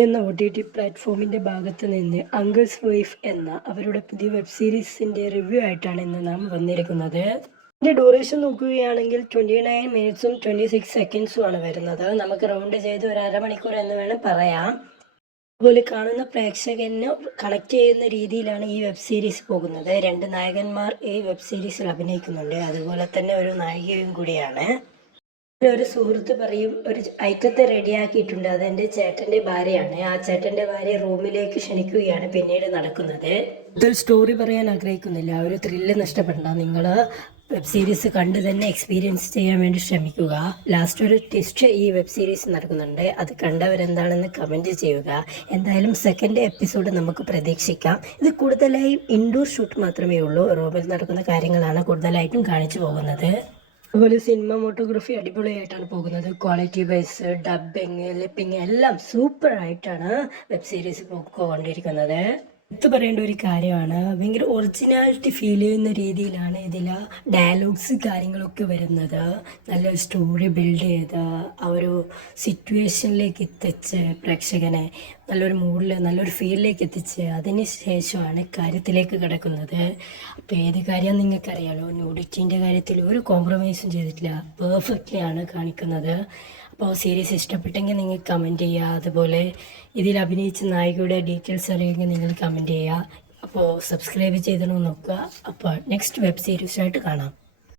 എന്ന OTT പ്ലാറ്റ്ഫോമിൻ്റെ ഭാഗത്ത് നിന്ന് അങ്കിൾസ് വൈഫ് എന്ന അവരുടെ പുതിയ വെബ് സീരീസിൻ്റെ റിവ്യൂ ആയിട്ടാണ് ഇന്ന് നാം വന്നിരിക്കുന്നത്. ഇതിൻ്റെ ഡ്യൂറേഷൻ നോക്കുകയാണെങ്കിൽ 29 മിനിറ്റ്സും 26 സെക്കൻഡ്സും ആണ് വരുന്നത്. നമുക്ക് റൗണ്ട് ചെയ്ത് ഒരു അരമണിക്കൂർ എന്ന് വേണം പറയാം. അതുപോലെ കാണുന്ന പ്രേക്ഷകന് കണക്ട് ചെയ്യുന്ന രീതിയിലാണ് ഈ വെബ് സീരീസ് പോകുന്നത്. 2 നായകന്മാർ ഈ വെബ് സീരീസിൽ അഭിനയിക്കുന്നുണ്ട്. അതുപോലെ തന്നെ ഒരു നായികയും കൂടിയാണ്. ഒരു സുഹൃത്ത് പറയും, ഒരു ഐറ്റത്തെ റെഡിയാക്കിയിട്ടുണ്ട്, അതെൻ്റെ ചേട്ടൻ്റെ ഭാര്യയാണ്. ആ ചേട്ടൻ്റെ ഭാര്യ റൂമിലേക്ക് ക്ഷണിക്കുകയാണ് പിന്നീട് നടക്കുന്നത്. ഇതിൽ സ്റ്റോറി പറയാൻ ആഗ്രഹിക്കുന്നില്ല. ഒരു ത്രില്ല് നഷ്ടപ്പെടണ്ട. നിങ്ങൾ വെബ് സീരീസ് കണ്ട് തന്നെ എക്സ്പീരിയൻസ് ചെയ്യാൻ വേണ്ടി ശ്രമിക്കുക. ലാസ്റ്റ് ഒരു ട്വിസ്റ്റ് ഈ വെബ് സീരീസ് നടക്കുന്നുണ്ട്. അത് കണ്ടവരെന്താണെന്ന് കമൻറ്റ് ചെയ്യുക. എന്തായാലും സെക്കൻഡ് എപ്പിസോഡ് നമുക്ക് പ്രതീക്ഷിക്കാം. ഇത് കൂടുതലായും ഇൻഡോർ ഷൂട്ട് മാത്രമേ ഉള്ളൂ. റൂമിൽ നടക്കുന്ന കാര്യങ്ങളാണ് കൂടുതലായിട്ടും കാണിച്ചു പോകുന്നത്. അതുപോലെ സിനിമോട്ടോഗ്രാഫി അടിപൊളിയായിട്ടാണ് പോകുന്നത്. ക്വാളിറ്റി വൈസ്, ഡബിങ്, ലിപ്പിങ് എല്ലാം സൂപ്പർ ആയിട്ടാണ് വെബ് സീരീസ് പോയിക്കൊണ്ടിരിക്കുന്നത്. എടുത്തു പറയേണ്ട ഒരു കാര്യമാണ്, ഭയങ്കര ഒറിജിനാലിറ്റി ഫീൽ ചെയ്യുന്ന രീതിയിലാണ് ഇതിൽ ഡയലോഗ്സ് കാര്യങ്ങളൊക്കെ വരുന്നത്. നല്ലൊരു സ്റ്റോറി ബിൽഡ് ചെയ്ത് ആ ഒരു സിറ്റുവേഷനിലേക്ക് എത്തിച്ച് പ്രേക്ഷകനെ നല്ലൊരു മൂഡിൽ നല്ലൊരു ഫീലിലേക്ക് എത്തിച്ച് അതിന് ശേഷമാണ് കാര്യത്തിലേക്ക് കിടക്കുന്നത്. അപ്പോൾ ഏത് കാര്യം നിങ്ങൾക്കറിയാലോ, ന്യൂഡിറ്റിൻ്റെ കാര്യത്തിൽ ഒരു കോംപ്രമൈസും ചെയ്തിട്ടില്ല. പെർഫെക്റ്റ്ലി ആണ് കാണിക്കുന്നത്. അപ്പോൾ സീരീസ് ഇഷ്ടപ്പെട്ടെങ്കിൽ നിങ്ങൾ കമൻറ്റ് ചെയ്യുക. അതുപോലെ ഇതിൽ അഭിനയിച്ച നായികയുടെ ഡീറ്റെയിൽസ് അറിയുമെങ്കിൽ നിങ്ങൾ കമൻറ്റ് ചെയ്യുക. അപ്പോൾ സബ്സ്ക്രൈബ് ചെയ്തിടണം നോക്കുക. അപ്പോൾ നെക്സ്റ്റ് വെബ് സീരീസായിട്ട് കാണാം.